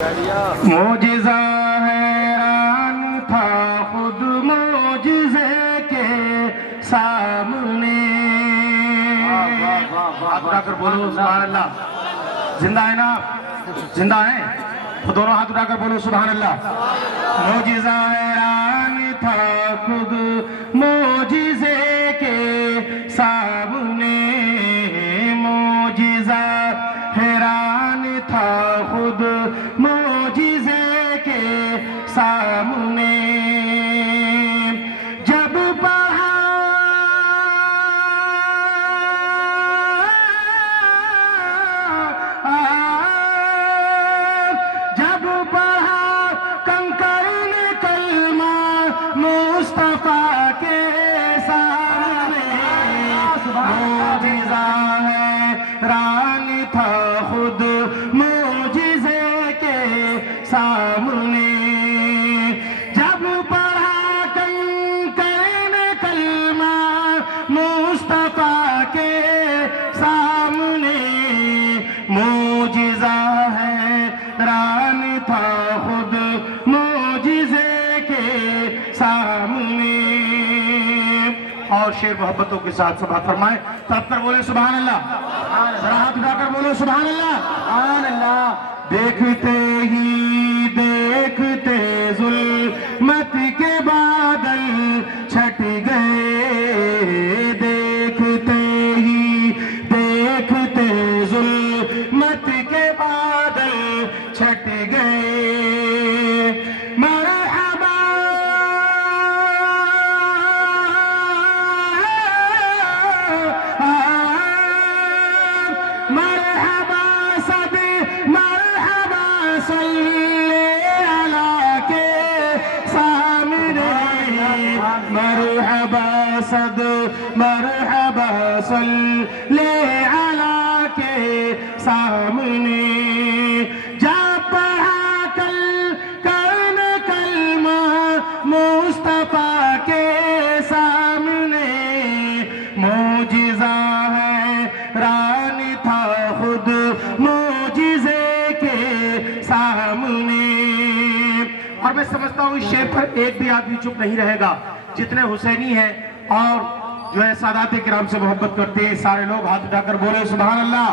معجزہ حیران تھا خود معجزے کے سامنے. ہاتھ اٹھا کر بولو سبحان اللہ. زندہ ہے نا؟ زندہ ہیں؟ تو دونوں ہاتھ اٹھا کر بولو سبحان اللہ. معجزہ حیران تھا خود معجزے کے سامنے. معجزہ حیران تھا خود معجزے کے سامنے. جب پڑھا کنکر نے کلمہ مصطفیٰ کے سامنے. معجزہ حیران تھا خود معجزے کے سامنے. جب پڑھا کنکر نے کلمہ مصطفیٰ کے سامنے. معجزہ حیران تھا خود معجزے کے سامنے. اور شعر محبتوں کے ساتھ سماعت فرمائیں. تب کر بولے سبحان اللہ. ذرا ہاتھ اٹھا کر بولو سبحان اللہ. سبحان اللہ. دیکھتے ہی دیکھتے ظلمت کے بادل چھٹ گئے. دیکھتے ہی دیکھتے ظلمت کے بادل چھٹ گئے. مرحبا مرحبا صد مرحبا صلی علی کے سامنے. مرحبا صد مرحبا صلی علی کے سامنے. جا پڑھا کنکر کلمہ مصطفیٰ کے سامنے. معجزہ حیران تھا خود معجزے کے سامنے. اور میں سمجھتا ہوں اس شعر پر ایک بھی آدمی چپ نہیں رہے گا. جتنے حسینی ہیں اور جو ہے سادات کرام سے محبت کرتے ہیں سارے لوگ ہاتھ اٹھا کر بولے سبحان اللہ.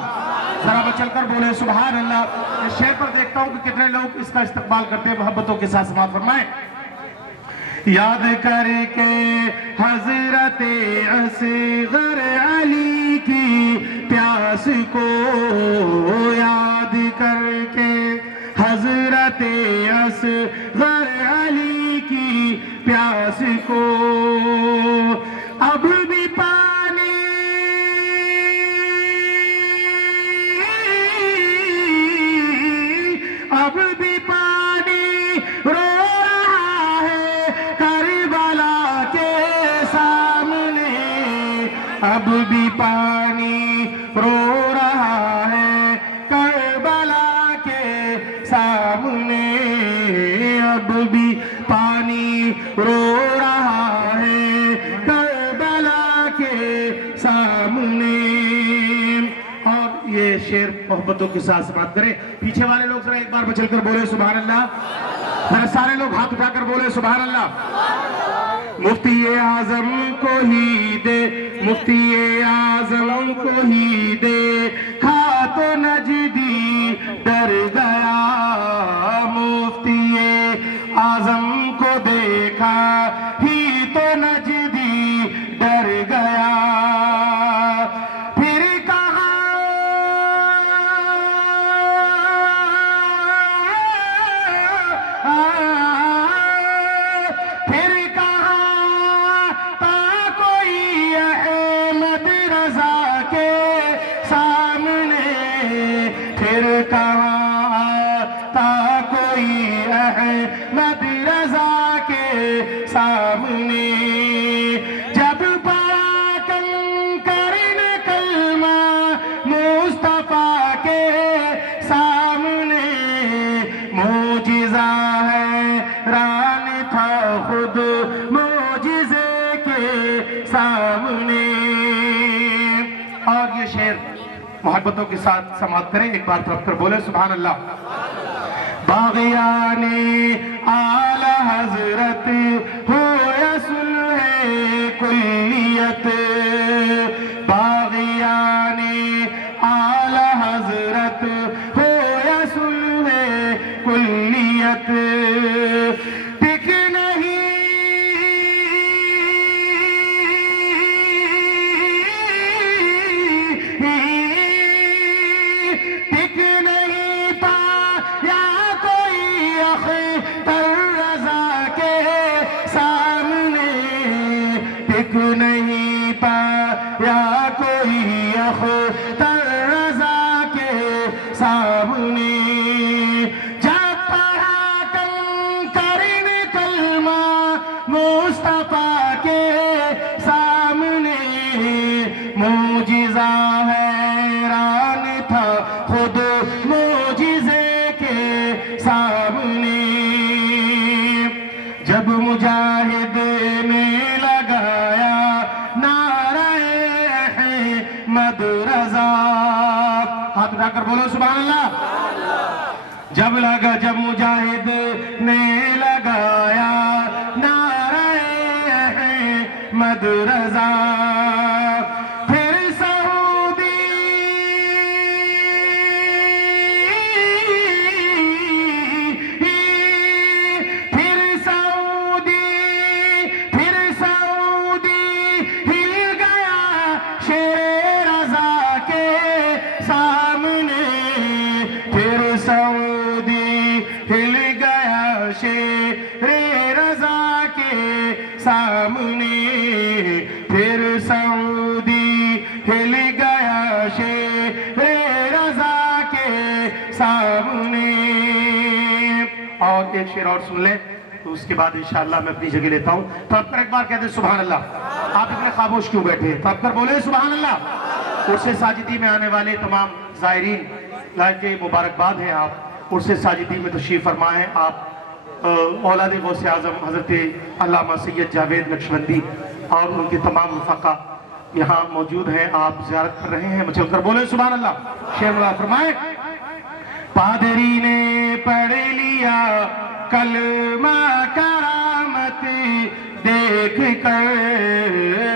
ذرا بچل کر بولے سبحان اللہ. اس شعر پر دیکھتا ہوں کہ کتنے لوگ اس کا استقبال کرتے ہیں. محبتوں کے ساتھ سماعت فرمائیں. یاد کر کے حضرت اصغر علی کی پیاس کو. یاد کر کے حضرت اصغر علی کی پیاس کو. اب بھی پانی اب بھی پانی رو رہا ہے کربلا کے سامنے. اب بھی پانی رو رہا ہے کربلا کے سامنے. اب بھی پانی رو رہا ہے کربلا کے سامنے. اور یہ شعر محبتوں کے ساتھ سماعت کریں. پیچھے والے لوگ ذرا ایک بار بچل کر بولے سبحان اللہ. ذرا سارے لوگ ہاتھ اٹھا کر بولے سبحان اللہ. مفتی اعظم کو ہی دے مفتی اعظم کو ہی دے کھا تو نجدی ڈر گیا. مفتی اعظم کو دیکھا ہی تو نجدی ڈر گیا. پھر کہا تا کوئی احمد رضا کے سامنے. پھر کہا تا کوئی احمد رضا کے سامنے. جب پڑھا کنکر نے کلمہ مصطفیٰ کے سامنے. معجزہ حیران تھا خود معجزے کے سامنے. اور یہ شعر محبتوں کے ساتھ سماعت کریں. ایک بار طرف کر بولے سبحان اللہ. باغیان اعلی حضرت ہو یا صلح کلیت، باغیان اعلی حضرت ہو یا صلح کلیت، ٹک نہیں ٹک نہیں پایا کوئی اختر رضا کے سامنے، ٹک نہیں پایا کوئی اختر رضا کے سامنے، جب پڑھا کنکرن کلمہ مصطفیٰ کے سامنے، معجزہ حیران تھا خود معجزے کے سامنے، جب مجاہد نے لگایا نعرہ احمد رضا، ہاتھ اٹھا کر بولو سبحان اللہ، جب مجاہد نے لگایا نعرہ احمد رضا، پھر سعودی ہل گیا شیر رضا کے سامنے، پھر سعودی ہل گیا شیر رضا کے سامنے، پھر سعودی ہل گیا شیر رضا کے سامنے۔ اور ایک شعر اور سن لیں تو اس کے بعد انشاءاللہ میں اپنی جگہ لیتا ہوں، تو آپ کر ایک بار کہتے ہیں سبحان اللہ، آپ اتنے خاموش کیوں بیٹھے ہیں؟ تو آپ کر بولے سبحان اللہ۔ عرس ساجدی میں آنے والے تمام زائرین لائق مبارکباد ہیں، آپ عرس ساجدی میں تشریف فرما ہیں، آپ اولاد غوث اعظم حضرت علامہ سید جاوید نقشبندی اور ان کے تمام رفقا یہاں موجود ہیں، آپ زیارت کر رہے ہیں، چل کر بولے سبحان اللہ۔ شعر ملائے فرمائیں، پادری نے پڑھ لیا کلمہ کرامت دیکھ کر،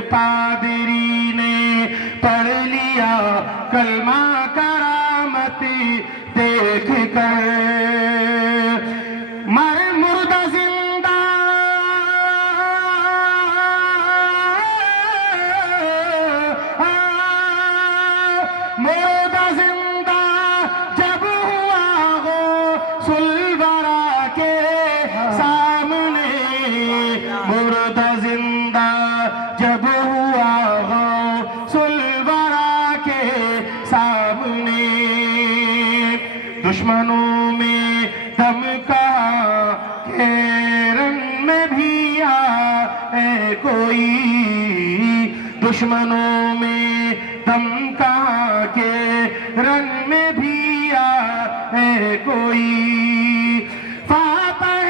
پادری نے پڑھ لیا کلمہ کرامت دیکھ کر، مردہ زندہ مردہ زندہ جب ہوا غوث الورا کے سامنے، مردہ زندہ جب ہوا غوث الورا کے سامنے، دشمنوں میں دم کہا کہ رن میں بھی آئے کوئی، دشمنوں میں دم کہا کہ رن میں بھی آئے کوئی، فاتح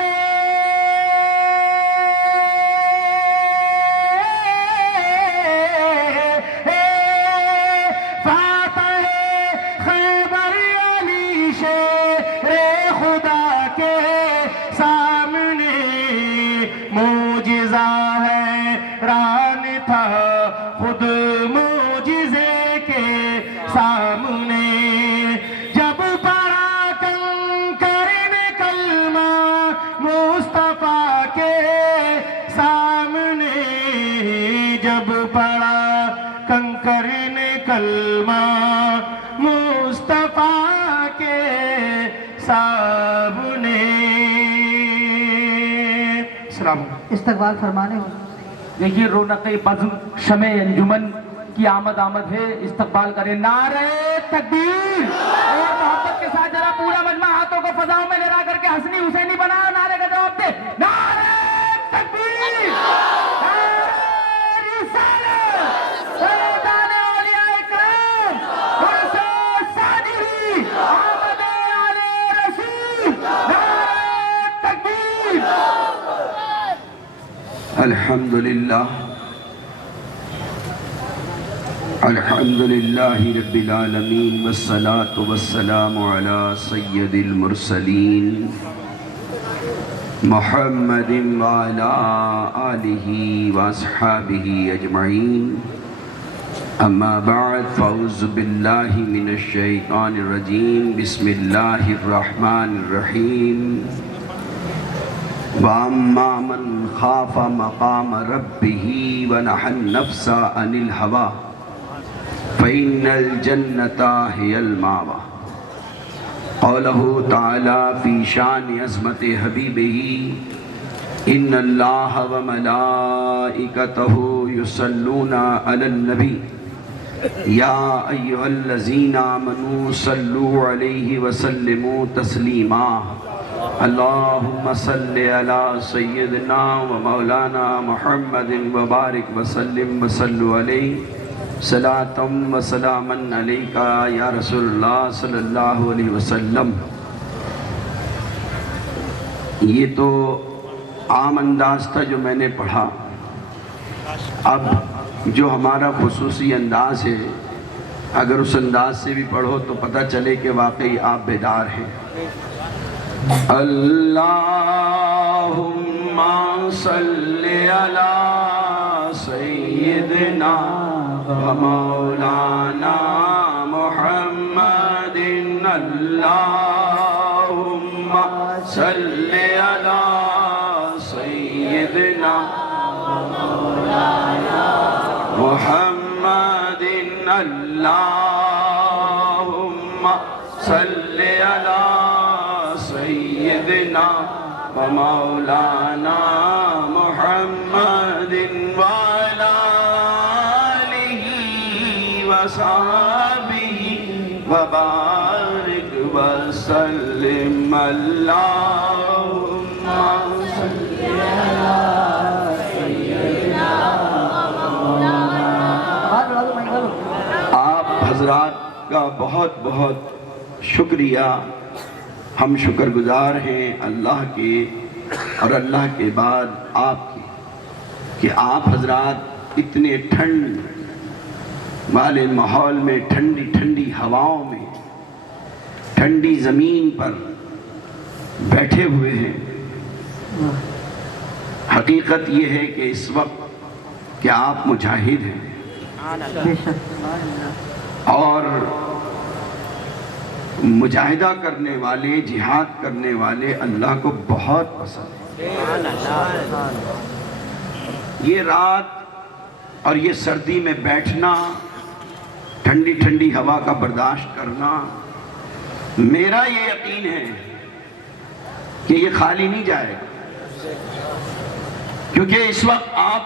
خیبر علی شیر خدا کے سامنے، معجزہ حیران تھا خود معجزے کے سامنے، جب پڑھا کنکرن کلمہ مصطفیٰ کے سامنے، جب پڑھا کنکرن کلمہ مصطفیٰ کے سامنے۔ السلام علیکم۔ استقبال فرمانے ہو۔ دیکھیے رونق بزم شمع انجمن کی آمد ہے، استقبال کریں، نعرہ تکبیر، اور محبت کے ساتھ ذرا پورا مجمع ہاتھوں کو فضاؤں میں لہرا کر کے حسنی حسینی بنا، نعرے کا جواب دے، نعرہ تکبیر، نعرہ رسالت، سیدان اولیاء اکرام، عرس ساجدی، آمد آل رسول، نعرہ تکبیر۔ الحمدللہ الحمدللہ رب العالمین والصلاة والسلام علی سید المرسلین محمد وعلی آلہ واصحابہ اجمعین اما بعد فاعوذ باللہ من الشیطان الرجیم بسم اللہ الرحمن الرحیم وَأَمَّا مَنْ خَافَ مَقَامَ رَبِّهِ وَنَهَى النَّفْسَ عَنِ الْهَوَىٰ فَإِنَّ الْجَنَّةَ هِيَ الْمَأْوَىٰ قَالَهُ تَعَالَىٰ فِي شَأْنِ عَظْمَتِ حَبِيبِهِ إِنَّ اللَّهَ وَمَلَائِكَتَهُ يُصَلُّونَ عَلَى النَّبِيِّ يَا أَيُّهَا الَّذِينَ آمَنُوا صَلُّوا عَلَيْهِ وَسَلِّمُوا تَسْلِيمًا اللهم صل على سيدنا ومولانا محمد وبارك وسلم وصلوا عليه صلاة وسلاما عليك يا رسول الله صلی اللہ علیہ وسلم۔ یہ تو عام انداز تھا جو میں نے پڑھا، اب جو ہمارا خصوصی انداز ہے اگر اس انداز سے بھی پڑھو تو پتہ چلے کہ واقعی آپ بیدار ہیں۔ اللہم صلی علی سیدنا و مولانا محمد اللہم صلی علی سیدنا و مولانا محمد اللہم صلی علی سیدنا و مولانا محمد وعلی آلہ وصحبہ وبارک وسلم اللہم صلی علی سیدنا و مولانا۔ آپ حضرات کا بہت بہت شکریہ، ہم شکر گزار ہیں اللہ کے اور اللہ کے بعد آپ کے کہ آپ حضرات اتنے ٹھنڈ والے ماحول میں، ٹھنڈی ٹھنڈی ہواؤں میں، ٹھنڈی زمین پر بیٹھے ہوئے ہیں۔ حقیقت یہ ہے کہ اس وقت کہ آپ مجاہد ہیں اور مجاہدہ کرنے والے، جہاد کرنے والے اللہ کو بہت پسند ہے۔ یہ رات اور یہ سردی میں بیٹھنا، ٹھنڈی ٹھنڈی ہوا کا برداشت کرنا، میرا یہ یقین ہے کہ یہ خالی نہیں جائے گا، کیونکہ اس وقت آپ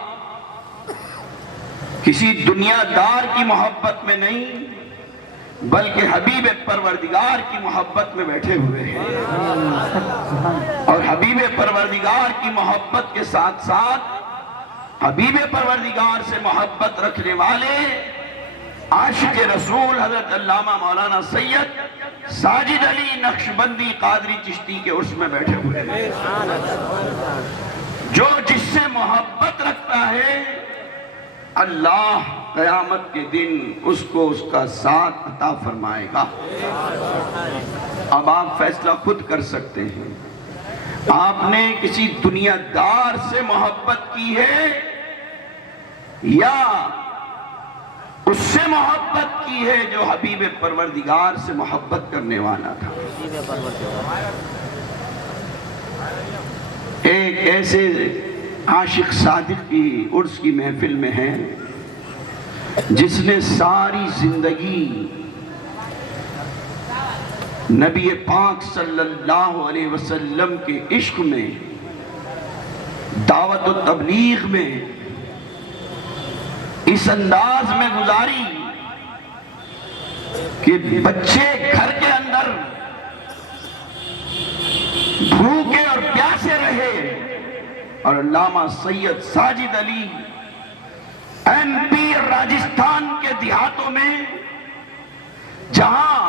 کسی دنیا دار کی محبت میں نہیں بلکہ حبیب پروردگار کی محبت میں بیٹھے ہوئے ہیں، اور حبیب پروردگار کی محبت کے ساتھ ساتھ حبیب پروردگار سے محبت رکھنے والے عاشق رسول حضرت علامہ مولانا سید ساجد علی نقشبندی قادری چشتی کے عرس میں بیٹھے ہوئے ہیں۔ جو جس سے محبت رکھتا ہے اللہ قیامت کے دن اس کو اس کا ساتھ عطا فرمائے گا۔ اب آپ فیصلہ خود کر سکتے ہیں، آپ نے کسی دنیا دار سے محبت کی ہے یا اس سے محبت کی ہے جو حبیب پروردگار سے محبت کرنے والا تھا۔ ایک ایسے عاشق صادق کی عرس کی محفل میں ہے جس نے ساری زندگی نبی پاک صلی اللہ علیہ وسلم کے عشق میں، دعوت و تبلیغ میں اس انداز میں گزاری کہ بچے گھر کے اندر بھوکے اور پیاسے رہے، اور علامہ سید ساجد علی ایم پی راجستھان کے دیہاتوں میں جہاں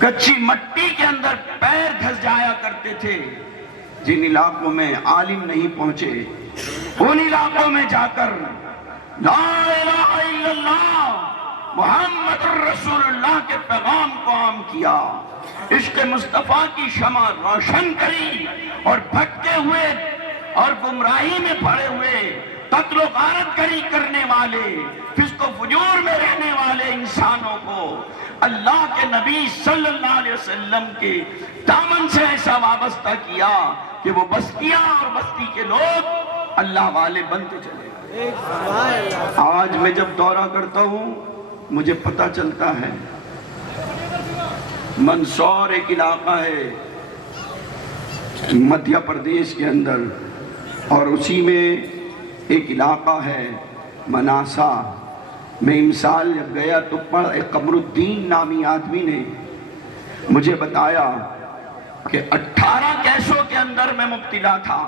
کچی مٹی کے اندر پیر دھس جایا کرتے تھے، جن علاقوں میں عالم نہیں پہنچے ان علاقوں میں جا کر لا الہ الا اللہ محمد رسول اللہ کے پیغام کو عام کیا، عشق مصطفیٰ کی شمع روشن کری، اور بھٹکے ہوئے اور گمراہی میں پڑے ہوئے، قتل و غارت گری کرنے والے، فسق و فجور میں رہنے والے انسانوں کو اللہ کے نبی صلی اللہ علیہ وسلم کے دامن سے ایسا وابستہ کیا کہ وہ بستیاں اور بستی کے لوگ اللہ والے بنتے چلے گئے۔ آج میں جب دورہ کرتا ہوں مجھے پتہ چلتا ہے مندسور ایک علاقہ ہے مدھیہ پردیش کے اندر، اور اسی میں ایک علاقہ ہے مناسا۔ میں امسال جب گیا تو ایک قمر الدین نامی آدمی نے مجھے بتایا کہ 18 کیسوں کے اندر میں مبتلا تھا،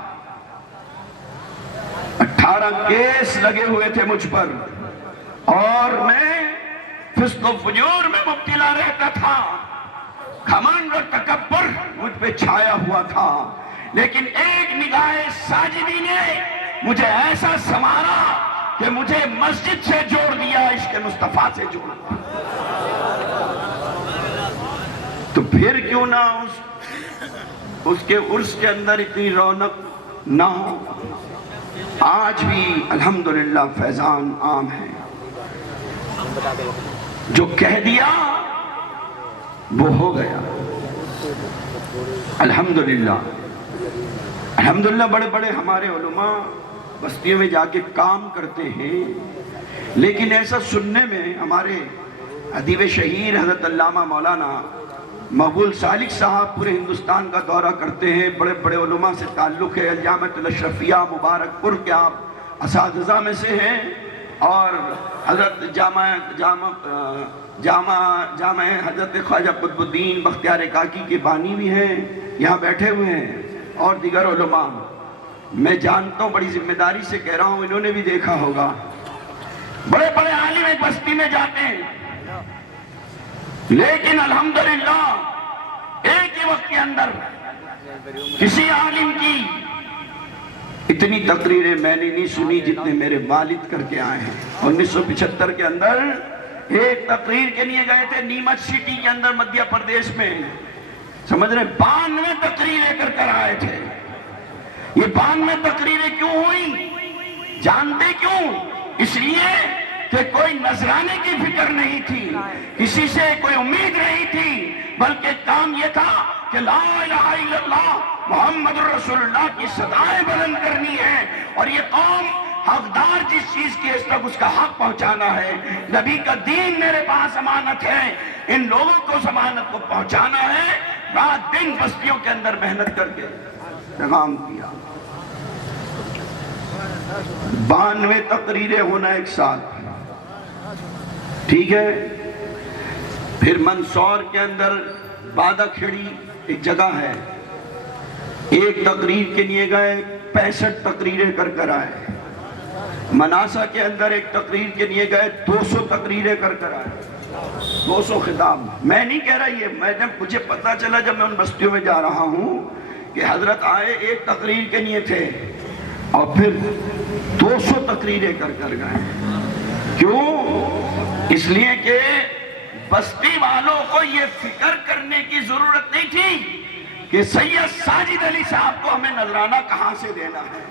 18 کیس لگے ہوئے تھے مجھ پر، اور میں فسق و فجور میں مبتلا رہتا تھا، گھمنڈ اور تکبر مجھ پہ چھایا ہوا تھا، لیکن ایک نگاہ ساجدی نے مجھے ایسا سنوارا کہ مجھے مسجد سے جوڑ دیا، عشق مصطفیٰ سے جوڑ دیا۔ تو پھر کیوں نہ اس کے عرس کے اندر اتنی رونق نہ ہو؟ آج بھی الحمدللہ فیضان عام ہے، جو کہہ دیا وہ ہو گیا۔ الحمدللہ الحمدللہ بڑے بڑے ہمارے علماء بستیوں میں جا کے کام کرتے ہیں، لیکن ایسا سننے میں ہمارے ادیب شہیر حضرت علامہ مولانا مقبول سالک صاحب پورے ہندوستان کا دورہ کرتے ہیں، بڑے بڑے علماء سے تعلق ہے، الجامعۃ الاشرفیہ مبارک پور کے آپ اساتذہ میں سے ہیں، اور حضرت جامع حضرت خواجہ قطب الدین بختیار کاکی کے بانی بھی ہیں، یہاں بیٹھے ہوئے ہیں، اور دیگر علماء۔ میں جانتا ہوں، بڑی ذمہ داری سے کہہ رہا ہوں، انہوں نے بھی دیکھا ہوگا، بڑے بڑے عالم ایک بستی میں جاتے ہیں، لیکن الحمدللہ ایک ہی وقت کے اندر کسی عالم کی اتنی تقریریں میں نے نہیں سنی جتنے میرے والد کر کے آئے ہیں۔ 1975 کے اندر ایک تقریر کے لیے گئے تھے نیمچ سٹی کے اندر مدھیہ پردیش میں، سمجھ رہے 92 تقریریں کر آئے تھے۔ یہ 92 تقریریں کیوں ہوئی جانتے کیوں؟ اس لیے کہ کوئی نذرانے کی فکر نہیں تھی، کسی سے کوئی امید نہیں تھی، بلکہ کام یہ تھا کہ لا الہ الا اللہ محمد رسول اللہ کی صدائیں بلند کرنی ہے، اور یہ قوم حقدار جس چیز کی اس تک اس کا حق پہنچانا ہے۔ نبی کا دین میرے پاس امانت ہے، ان لوگوں کو ضمانت کو پہنچانا ہے۔ رات دن بستیوں کے اندر محنت کر کے پیغام کیا۔ 92 تقریریں ہونا ایک ساتھ، ٹھیک ہے۔ پھر مندسور کے اندر بادہ کھیڑی ایک جگہ ہے، ایک تقریر کے لیے گئے 65 تقریریں کر آئے۔ مناسا کے اندر ایک تقریر کے لیے گئے 200 تقریریں کر آئے، 200 خطاب۔ میں نہیں کہہ رہا یہ، میں جب مجھے پتا چلا جب میں ان بستیوں میں جا رہا ہوں کہ حضرت آئے ایک تقریر کے لیے تھے اور پھر 200 تقریریں کر گئے۔ کیوں؟ اس لیے کہ بستی والوں کو یہ فکر کرنے کی ضرورت نہیں تھی کہ سید ساجد علی صاحب کو ہمیں نذرانہ کہاں سے دینا ہے۔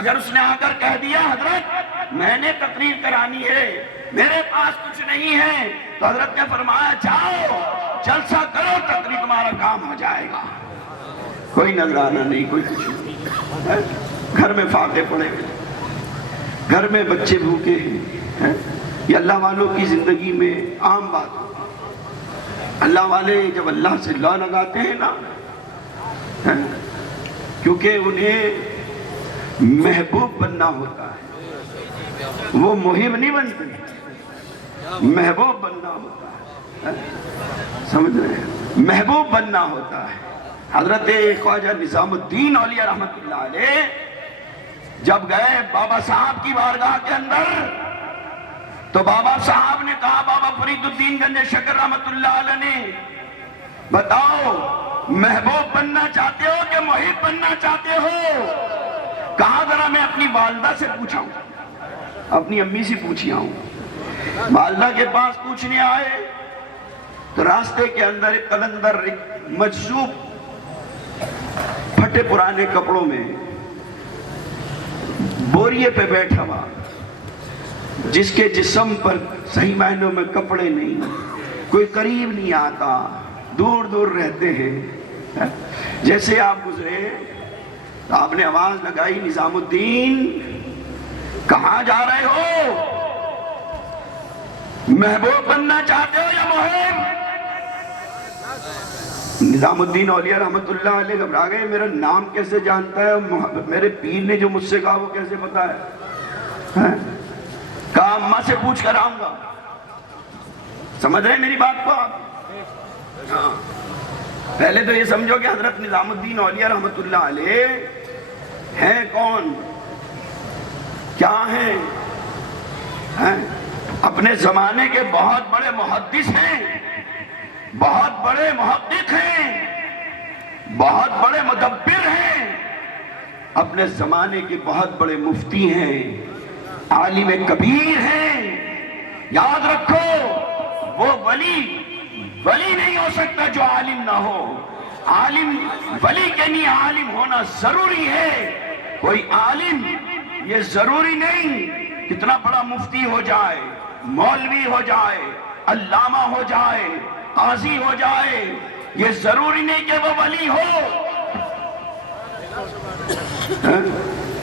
اگر اس نے آ کر کہہ دیا حضرت میں نے تقریر کرانی ہے، میرے پاس کچھ نہیں ہے، تو حضرت نے فرمایا جاؤ جلسہ کرو، تقریر تمہارا کام ہو جائے گا۔ کوئی نذرانہ نہیں، کوئی کچھ نہیں، گھر میں فاقے پڑے ہوئے، گھر میں بچے بھوکے ہیں۔ یہ اللہ والوں کی زندگی میں عام بات ہے۔ اللہ والے جب اللہ سے لا لگاتے ہیں نا، کیونکہ انہیں محبوب بننا ہوتا ہے، وہ مہم نہیں بنتے، محبوب بننا ہوتا ہے، سمجھ رہے ہیں؟ محبوب بننا ہوتا ہے۔ حضرت خواجہ نظام الدین اولیاء رحمت اللہ علیہ جب گئے بابا صاحب کی بارگاہ کے اندر، تو بابا صاحب نے کہا بابا فرید الدین گنج شکر رحمت اللہ علیہ نے، بتاؤ محبوب بننا چاہتے ہو کہ محب بننا چاہتے ہو؟ کہا ذرا میں اپنی والدہ سے پوچھا ہوں۔ اپنی امی سے پوچھیا ہوں. والدہ کے پاس پوچھنے آئے تو راستے کے اندر ایک قلندر ایک مجذوب پھٹے پرانے کپڑوں میں بوریے پہ بیٹھا ہوا، جس کے جسم پر صحیح معنوں میں کپڑے نہیں، کوئی قریب نہیں آتا، دور دور رہتے ہیں. جیسے آپ گزرے تو آپ نے آواز لگائی، نظام الدین کہاں جا رہے ہو؟ محبوب بننا چاہتے ہو یا مہم؟ نظام الدین اولیاء رحمت اللہ علیہ گھبرا گئے، میرا نام کیسے جانتا ہے؟ میرے پیر نے جو مجھ سے کہا وہ کیسے پتا ہے؟ کہا اماں سے پوچھ کر آؤں گا. سمجھ رہے ہیں میری بات کو آپ؟ پہلے تو یہ سمجھو کہ حضرت نظام الدین اولیاء رحمت اللہ علیہ ہیں کون، کیا ہیں؟ اپنے زمانے کے بہت بڑے محدث ہیں، بہت بڑے محقق ہیں، بہت بڑے مدبر ہیں، اپنے زمانے کے بہت بڑے مفتی ہیں، عالم کبیر ہیں. یاد رکھو وہ ولی نہیں ہو سکتا جو عالم نہ ہو. عالم ولی کے لیے عالم ہونا ضروری ہے. کوئی عالم یہ ضروری نہیں کتنا بڑا مفتی ہو جائے، مولوی ہو جائے، علامہ ہو جائے، قاضی ہو جائے، یہ ضروری نہیں کہ وہ ولی ہو.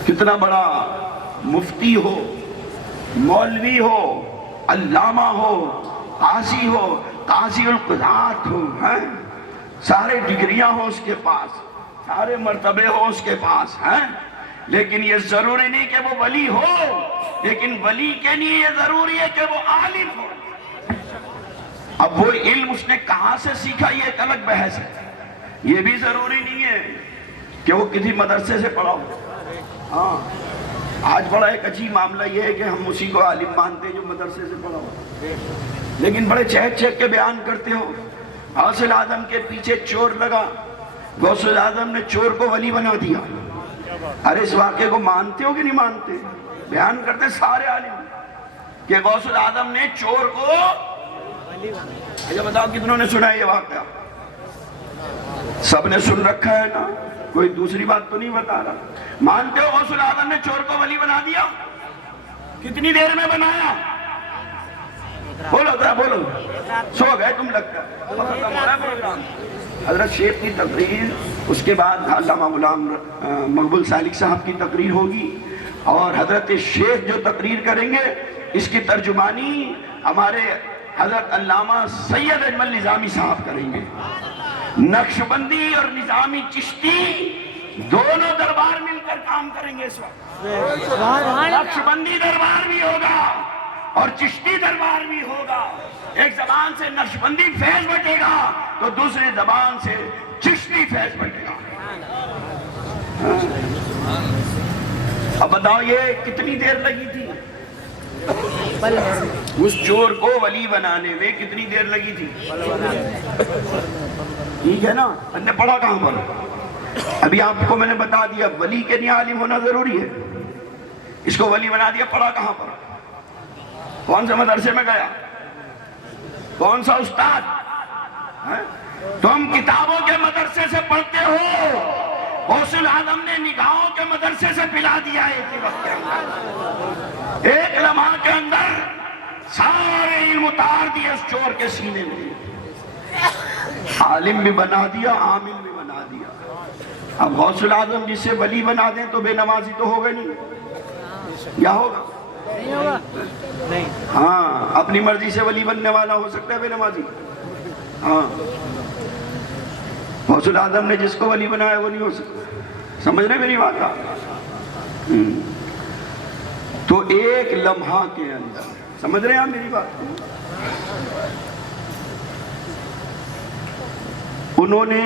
کتنا بڑا مفتی ہو، مولوی ہو، علامہ ہو، قاضی ہو، قاضی القضات ہو، سارے ڈگریاں ہو اس کے پاس، سارے مرتبے ہو اس کے پاس، لیکن یہ ضروری نہیں کہ وہ ولی ہو. لیکن ولی کے لیے یہ ضروری ہے کہ وہ عالم ہو. اب وہ علم اس نے کہاں سے سیکھا یہ ایک الگ بحث ہے. یہ بھی ضروری نہیں ہے کہ وہ کسی مدرسے سے پڑھا ہو. ہاں آج بڑا ایک عجیب معاملہ یہ ہے کہ ہم اسی کو عالم مانتے ہیں جو مدرسے سے پڑھا ہو، لیکن بڑے چہک چہک کے بیان کرتے ہو. غوث اعظم کے پیچھے چور لگا، غوث اعظم نے چور کو ولی بنا دیا. ارے اس واقعے کو مانتے ہو کہ نہیں مانتے؟ بیان کرتے سارے عالم کہ غوث اعظم نے چور کو یہ بتاؤ کتنوں نے سنا ہے یہ واقعہ؟ سب نے سن رکھا ہے نا، کوئی دوسری بات تو نہیں بتا رہا. مانتے ہو غوث اعظم نے چور کو ولی بنا دیا؟ کتنی دیر میں بنایا؟ بولو ذرا بولو، سو گئے تم لگتا ہے. حضرت شیخ کی تقریر، اس کے بعد علامہ غلام مقبول سالک صاحب کی تقریر ہوگی، اور حضرت شیخ جو تقریر کریں گے اس کی ترجمانی ہمارے حضرت علامہ سید اجمل نظامی صاحب کریں گے. نقشبندی اور نظامی چشتی دونوں دربار مل کر کام کریں گے اس وقت. نقشبندی دربار بھی ہوگا اور چشتی دربار بھی ہوگا. ایک زبان سے نقشبندی فیض بٹے گا تو دوسری زبان سے چشتی فیض بٹے گا. اب بتاؤ یہ کتنی دیر لگی تھی اس چور کو ولی بنانے میں؟ کتنی دیر لگی تھی؟ ٹھیک ہے نا. نے پڑھا کہاں پر؟ ابھی آپ کو میں نے بتا دیا ولی کے لیے عالم ہونا ضروری ہے. اس کو ولی بنا دیا، پڑھا کہاں پر؟ کون سے مدرسے میں گیا؟ کون سا استاد؟ تم کتابوں کے مدرسے سے پڑھتے ہو، غوث اعظم نے نگاہوں کے مدرسے سے پلا دیا ہے. اسی وقت کے اندر ایک لمحہ کے اندر سارے علم اتار دیے اس چور کے سینے میں. عالم بھی بنا دیا، عامل بھی بنا دیا. اب غوث اعظم جسے ولی بنا دیں تو بے نمازی تو ہوگا نہیں، یا ہوگا؟ ہاں اپنی مرضی سے ولی بننے والا ہو سکتا ہے بے نمازی. ہاں غوث اعظم نے جس کو ولی بنایا وہ نہیں ہو سکتا. سمجھ رہے میری بات آپ؟ تو ایک لمحہ کے اندر، سمجھ رہے ہیں آپ میری بات؟ انہوں نے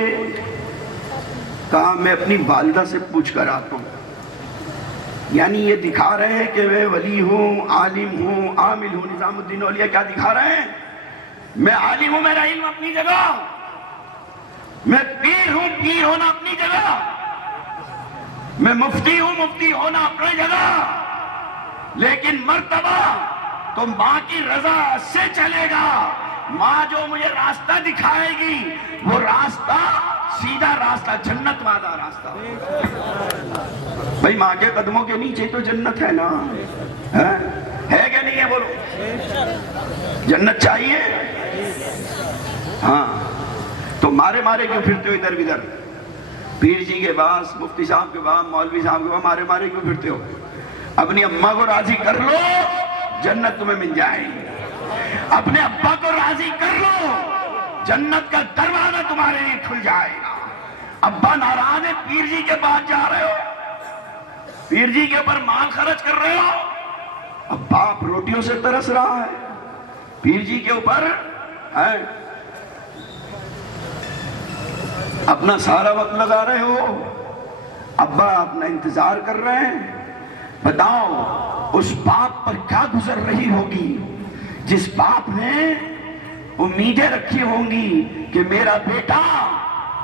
کہا میں اپنی والدہ سے پوچھ کر آتا ہوں. یعنی یہ دکھا رہے ہیں کہ میں ولی ہوں، عالم ہوں، عامل ہوں. نظام الدین اولیاء کیا دکھا رہے ہیں؟ میں عالم ہوں، میرا علم اپنی جگہ، میں پیر ہوں، پیر ہونا اپنی جگہ، میں مفتی ہوں، مفتی ہونا اپنی جگہ، لیکن مرتبہ تو ماں کی رضا سے چلے گا. ماں جو مجھے راستہ دکھائے گی وہ راستہ سیدھا راستہ، جنت والا راستہ. بھائی ماں کے قدموں کے نیچے تو جنت ہے نا، ہے کہ نہیں ہے؟ بولو جنت چاہیے. ہاں تو مارے کیوں پھرتے ہو ادھر ادھر؟ پیر جی کے پاس، مفتی صاحب کے پاس، مولوی صاحب کے پاس مارے کیوں پھرتے ہو؟ اپنی اماں کو راضی کر لو، جنت تمہیں مل جائے گی. اپنے ابا کو راضی کر لو، جنت کا دروازہ تمہارے لیے کھل جائے گا. ابا ناراض ہے، پیر جی کے پاس جا رہے ہو، پیر جی کے اوپر مال خرچ کر رہے ہو. اب باپ روٹیوں سے ترس رہا ہے، پیر جی کے اوپر ہے، اپنا سارا وقت لگا رہے ہو، ابا اپنا انتظار کر رہے ہیں. بتاؤ اس باپ پر کیا گزر رہی ہوگی جس باپ نے امیدیں رکھی ہوں گی کہ میرا بیٹا،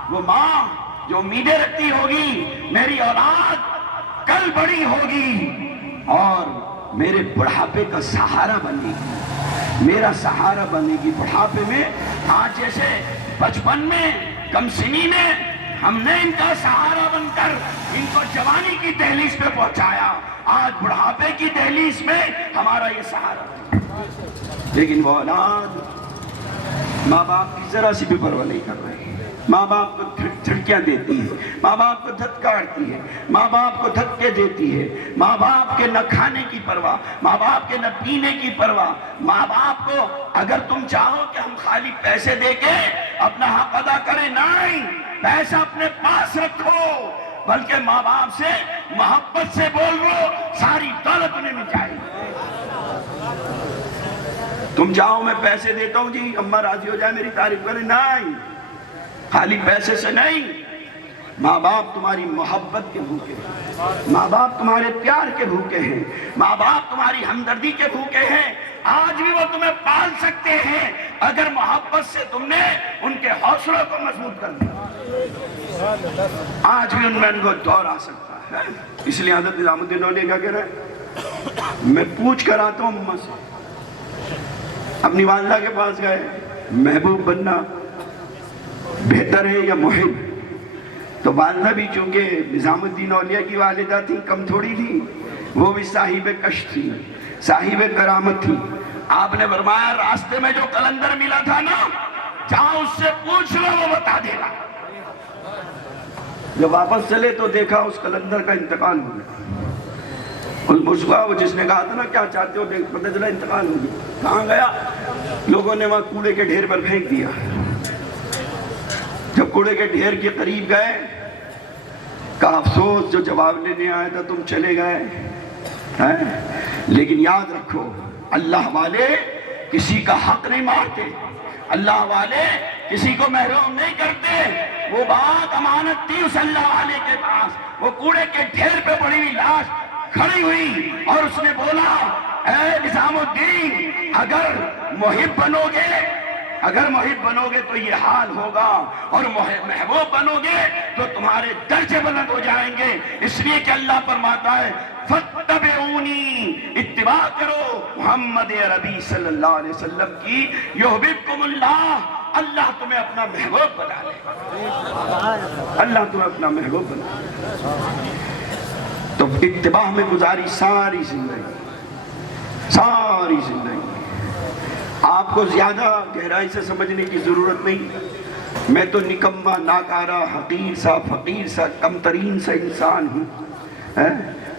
وہ ماں جو امیدیں رکھتی ہوگی میری اولاد کل بڑی ہوگی اور میرے بڑھاپے کا سہارا بنے گی، میرا سہارا بنے گی بڑھاپے میں. آج جیسے بچپن میں کم سنی میں ہم نے ان کا سہارا بن کر ان کو جوانی کی دہلیز پہ پہنچایا، آج بڑھاپے کی دہلیز میں ہمارا یہ سہارا. لیکن وہ اولاد ماں باپ کی ذرا سی بھی پرواہ نہیں کر رہے. ماں باپ کو جھڑکیاں دیتی ہے، ماں باپ کو دھتکارتی ہے، ماں باپ کو دھکے دیتی ہے، ماں باپ کے نہ کھانے کی پرواہ، ماں باپ کے نہ پینے کی پرواہ. ماں باپ کو اگر تم چاہو کہ ہم خالی پیسے دے کے اپنا حق ادا کریں، نہیں، پیسہ اپنے پاس رکھو، بلکہ ماں باپ سے محبت سے بول رہو، ساری دولت انہیں مل جائے گی. تم چاہو میں پیسے دیتا ہوں جی اماں راضی ہو جائے میری تعریف کرے، نہیں، خالی پیسے سے نہیں. ماں باپ تمہاری محبت کے بھوکے ہیں، ماں باپ تمہارے پیار کے بھوکے ہیں، ماں باپ تمہاری ہمدردی کے بھوکے ہیں. آج بھی وہ تمہیں پال سکتے ہیں اگر محبت سے تم نے ان کے حوصلوں کو مضبوط کر دیا. آج بھی ان میں ان کو دور آ سکتا ہے. اس لیے حضرت نظام الدین اولیا کیا کہہ رہے ہیں؟ میں پوچھ کر آتا ہوں اماں سے. اپنی والدہ کے پاس گئے، محبوب بننا بہتر ہے یا محب؟ تو والدہ بھی چونکہ نظام الدین اولیاء کی والدہ تھی، کم تھوڑی تھی، وہ بھی صاحب کشف تھی، صاحب کرامت تھی. آپ نے فرمایا راستے میں جو قلندر ملا تھا نا، جہاں اس سے پوچھ لو وہ بتا دے گا. جب واپس چلے تو دیکھا اس قلندر کا انتقال ہو گیا. اس مسکا وہ جس نے کہا تھا نا کیا چاہتے ہو، پتہ چلا انتقال ہو گیا. کہاں گیا؟ لوگوں نے وہاں کوڑے کے ڈھیر پر پھینک دیا. جب کوڑے کے ڈھیر کے قریب گئے کہا افسوس جو جواب لینے آیا تھا تم چلے گئے. لیکن یاد رکھو اللہ والے کسی کا حق نہیں مارتے، اللہ والے کسی کو محروم نہیں کرتے. وہ بات امانت تھی اس اللہ والے کے پاس. وہ کوڑے کے ڈھیر پہ پڑی ہوئی لاش کھڑی ہوئی اور اس نے بولا اے نظام الدین، اگر محب بنو گے تو یہ حال ہوگا، اور محبوب بنو گے تو تمہارے درجے بلند ہو جائیں گے. اس لیے کہ اللہ فرماتا ہے فاتبعونی، اتباع کرو محمد عربی صلی اللہ علیہ وسلم کی، یحببکم اللہ، اللہ تمہیں اپنا محبوب بنا لے گا، اللہ تمہیں اپنا محبوب بنا لے گا. تو اتباع میں گزاری ساری زندگی. آپ کو زیادہ گہرائی سے سمجھنے کی ضرورت نہیں. میں تو نکمہ، ناکارہ، حقیر سا، فقیر سا، کم ترین سا انسان ہوں.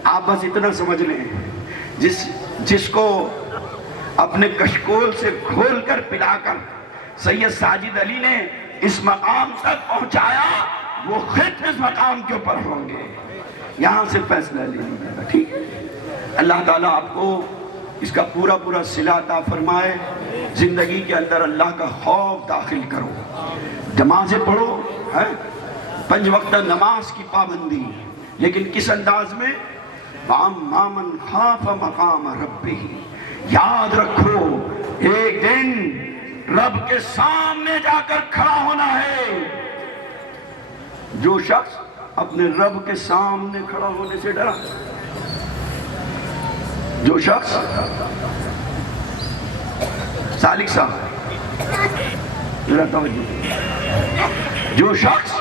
آپ بس اتنا سمجھ لیں، جس کو اپنے کشکول سے گھول کر پلا کر سید ساجد علی نے اس مقام تک پہنچایا، وہ خود اس مقام کے اوپر ہوں گے. یہاں سے فیصلہ لے لیجیے گا، ٹھیک ہے؟ اللہ تعالیٰ آپ کو اس کا پورا صلہ عطا فرمائے. زندگی کے اندر اللہ کا خوف داخل کرو، نمازیں پڑھو، 5 وقت نماز کی پابندی، لیکن کس انداز میں؟ وَأَمَّا مَنْ خَافَ مَقَامَ رَبِّهِ. یاد رکھو ایک دن رب کے سامنے جا کر کھڑا ہونا ہے. جو شخص اپنے رب کے سامنے کھڑا ہونے سے ڈرا، جو شخص سالک صاحب ذرا توجہ، جو شخص